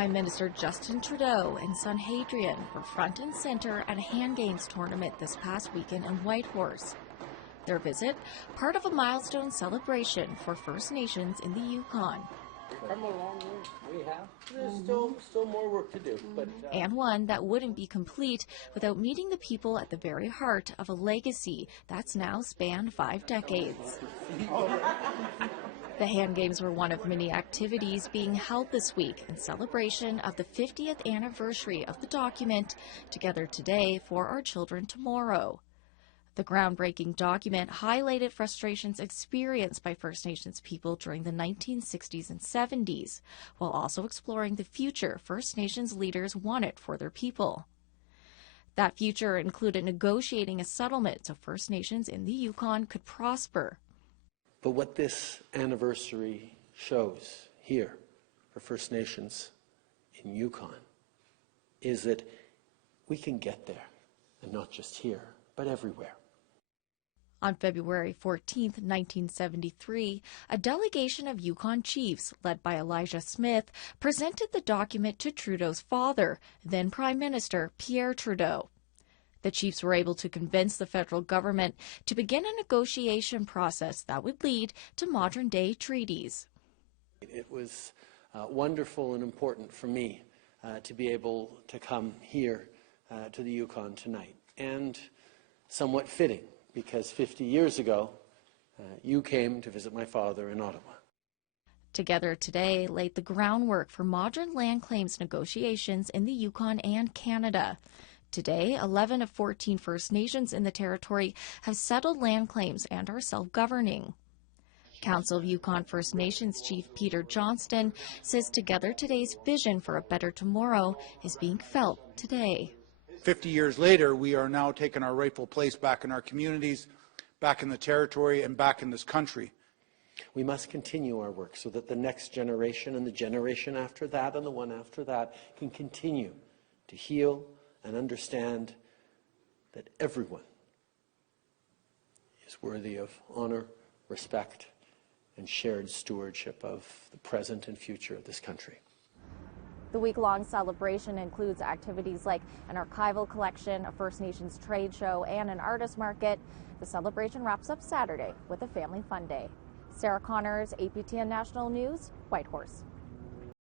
Prime Minister Justin Trudeau and son Hadrian were front and center at a hand games tournament this past weekend in Whitehorse. Their visit, part of a milestone celebration for First Nations in the Yukon. Come along, we have. There's still more work to do. And one that wouldn't be complete without meeting the people at the very heart of a legacy that's now spanned 5 decades. The hand games were one of many activities being held this week in celebration of the 50th anniversary of the document, Together Today for Our Children Tomorrow. The groundbreaking document highlighted frustrations experienced by First Nations people during the 1960s and 70s, while also exploring the future First Nations leaders wanted for their people. That future included negotiating a settlement so First Nations in the Yukon could prosper. But what this anniversary shows here for First Nations in Yukon is that we can get there, and not just here, but everywhere. On February 14, 1973, a delegation of Yukon chiefs, led by Elijah Smith, presented the document to Trudeau's father, then Prime Minister Pierre Trudeau. The chiefs were able to convince the federal government to begin a negotiation process that would lead to modern-day treaties. It was wonderful and important for me to be able to come here to the Yukon tonight, and somewhat fitting, because 50 years ago, you came to visit my father in Ottawa. Together Today laid the groundwork for modern land claims negotiations in the Yukon and Canada. Today, 11 of 14 First Nations in the territory have settled land claims and are self-governing. Council of Yukon First Nations Chief Peter Johnston says Together Today's vision for a better tomorrow is being felt today. 50 years later, we are now taking our rightful place back in our communities, back in the territory, and back in this country. We must continue our work so that the next generation and the generation after that and the one after that can continue to heal and understand that everyone is worthy of honor, respect, and shared stewardship of the present and future of this country. The week-long celebration includes activities like an archival collection, a First Nations trade show, and an artist market. The celebration wraps up Saturday with a family fun day. Sarah Connors, APTN National News, Whitehorse.